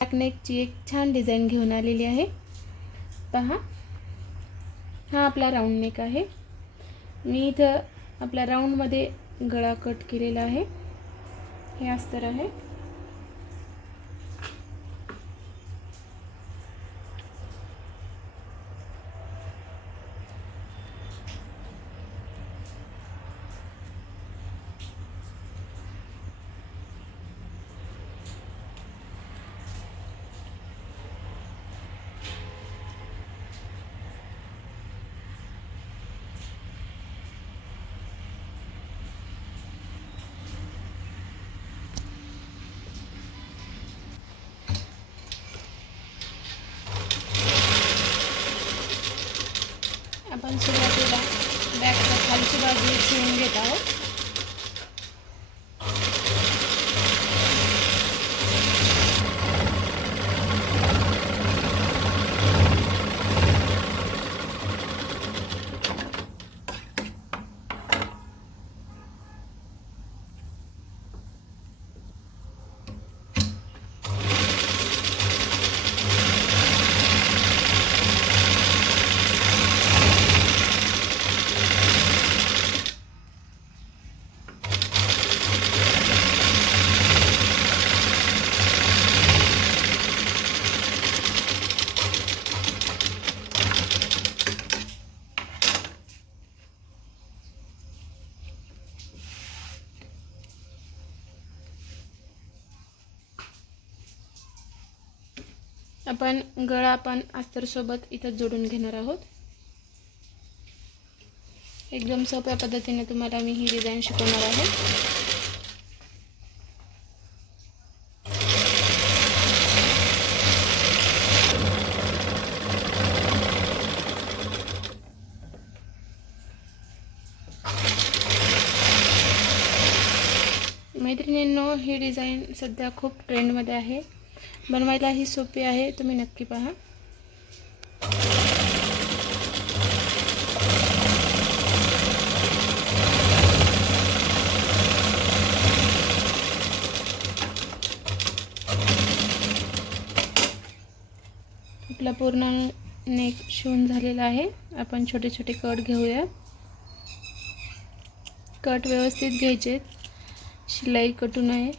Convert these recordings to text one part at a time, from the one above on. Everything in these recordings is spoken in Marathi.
नेकची एक छान डिझाईन घेऊन आलेली आहे। पहा, हा आपला राऊंड नेक आहे। मी इथं आपल्या राऊंडमध्ये गळा कट केलेला आहे। हे अस्तर आहे। आपण सुरुवातीला बॅकच्या खालची बाजू शिवून घेत आहोत। आपण गळा अस्तर सोबत इथं जोडून घेणार आहोत। एकदम सोप्या पद्धतीने तुम्हाला मी ही डिझाइन शिकवणार आहे। मैत्रिणींनो, ही डिझाइन सध्या खूप ट्रेंडमध्ये आहे। बनवायला ही सोपी आहे, तुम्ही नक्की पहा। आपला पूर्ण नेक शिवून झालेला आहे। आपण छोटे छोटे कट घेऊया। कट व्यवस्थित घ्यायचे, शिलाई कटू नये।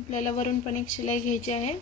आपल्याला वरून पण एक शिलाई घ्यायची आहे।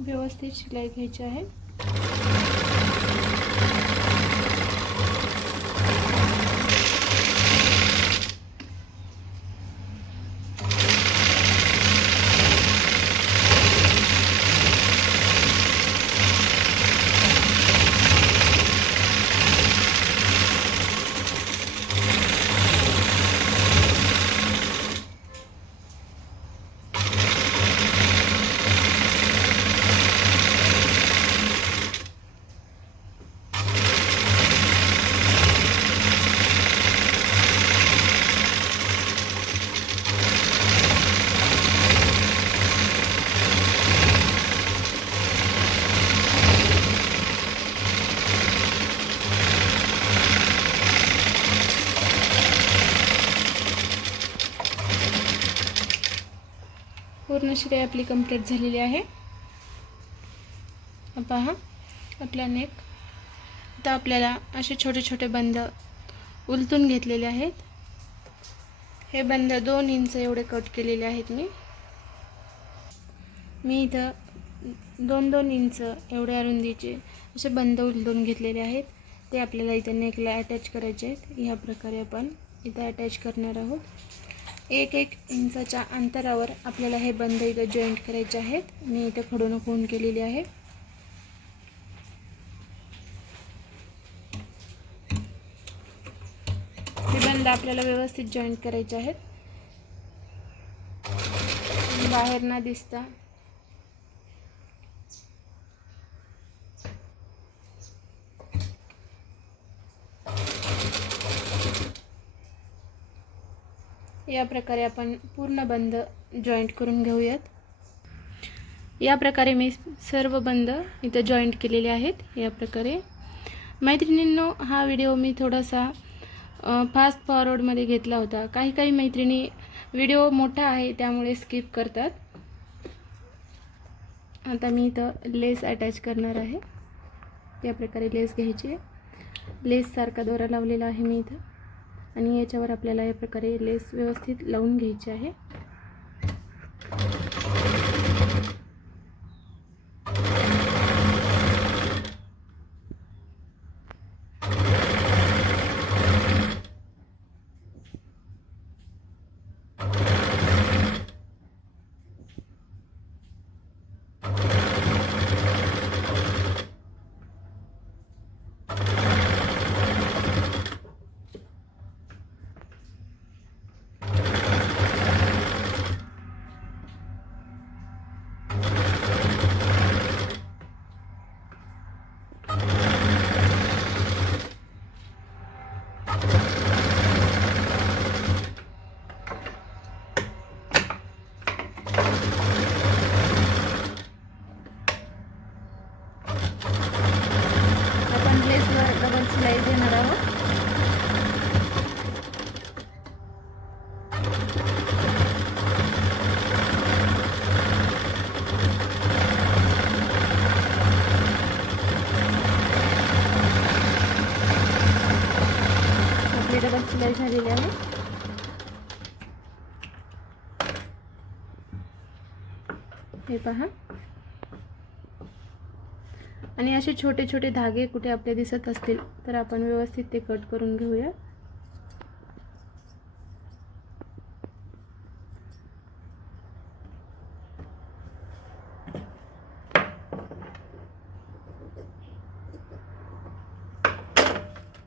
व्यवस्थित शिलाई घ्यायची आहे। पूर्ण शिलाई आपली कंप्लीट झालेली आहे। पहा आपला नेक। आता आपल्याला असे छोटे छोटे बंद उलटून घेतलेले आहेत। हे बंद 2 इंच एवढे कट केलेले आहेत मी इथं 2-2 इंच एवढ्या रुंदीचे असे बंद उलटून घेतलेले आहेत। ते आपल्याला इथं नेकला अटॅच करायचे आहेत। या प्रकारे आपण इथं अटॅच करणार आहोत। 1-1 इंचाच्या अंतरावर आपल्याला हे बंद इथं जॉईंट करायचे आहेत। मी इथं खडून खूण केलेली आहे। हे बंद आपल्याला व्यवस्थित जॉईंट करायचे आहेत, बाहेर न दिसता। या प्रकारे आपण पूर्ण बंद जॉईंट करून घेऊयात। या प्रकारे मी सर्व बंद इथं जॉईंट केलेले आहेत। या प्रकारे मैत्रिणींनो, हा व्हिडिओ मी थोडासा फास्ट फॉरवर्डमध्ये घेतला होता। काही मैत्रिणी व्हिडिओ मोठा आहे त्यामुळे स्किप करतात। आता मी इथं लेस अटॅच करणार आहे। या प्रकारे लेस घ्यायची। लेस सारखा दोरा लावलेला आहे मी इथं आणि याच्यावर आपल्याला या प्रकारे लेस व्यवस्थित लावून घ्यायची आहे। डबल सिलाई देणार आहोत। आपली डबल सिलाई झालेली आहे। हे पहा। आणि असे छोटे छोटे धागे कुठे आपले दिसत असतील तर आपण व्यवस्थित ते कट करून घेऊया।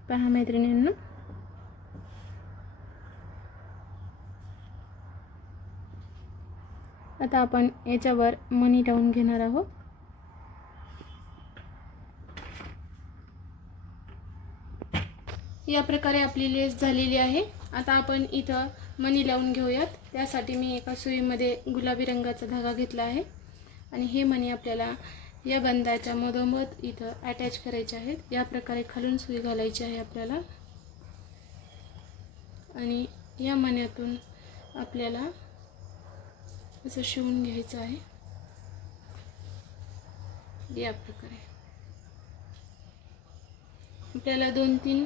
पहा मैत्रिणींनो, आता आपण याच्यावर मणी लावून घेणार आहोत। या प्रकारे आपली लेस झालेली आहे। आता आपण इथं मणी लावून घेऊयात। त्यासाठी मी एका सुईमध्ये गुलाबी रंगाचा धागा घेतला आहे आणि हे मणी आपल्याला या बंदाच्या मधोमध इथं अटॅच करायचे आहेत। या प्रकारे खालून सुई घालायची आहे आपल्याला आणि या मण्यातून आपल्याला असं शिवून घ्यायचं आहे। या प्रकारे आपल्याला 2-3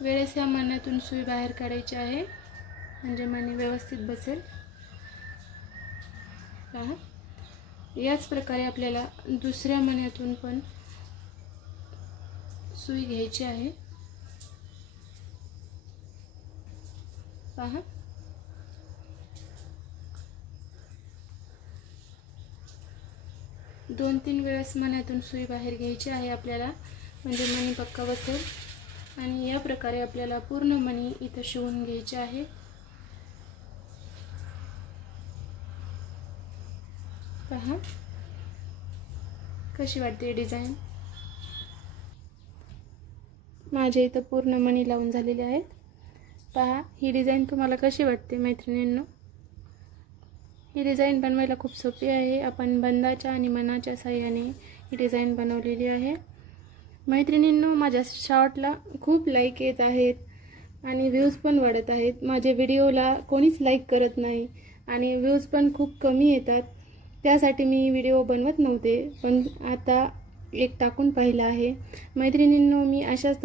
वेळेस या मण्यातून सुई बाहेर काढायची आहे म्हणजे मणी व्यवस्थित बसेल। पहा, याच प्रकारे आपल्याला दुसऱ्या मण्यातून पण सुई घ्यायची आहे। पहा, दोन 3 वेळेस मण्यातून सुई बाहेर घ्यायची आहे आपल्याला म्हणजे मणी पक्का बसेल। आणि या प्रकारे आपल्याला पूर्ण मणी इथं शिवून घ्यायचे आहे। पहा कशी वाटते डिझाइन। माझे इथं पूर्ण मणी लावून झालेले आहेत। पहा ही डिझाइन तुम्हाला कशी वाटते मैत्रिणींनो। ही डिझाइन बनवायला खूप सोपी आहे। आपण बंदाच्या आणि मनाच्या साहाय्याने ही डिझाइन बनवलेली आहे। मैत्रिणींनो, माझ्या शॉर्टला खूप लाईक येत आहेत आणि व्ह्यूज पण वाढत आहेत। माझे व्हिडिओला कोणीच लाईक करत नाही। आणि व्ह्यूज पण खूप कमी येतात, त्यासाठी मी व्हिडिओ बनवत नव्हते, पण आता एक टाकून पाहिला आहे. मैत्रिणींनो, मी अशाच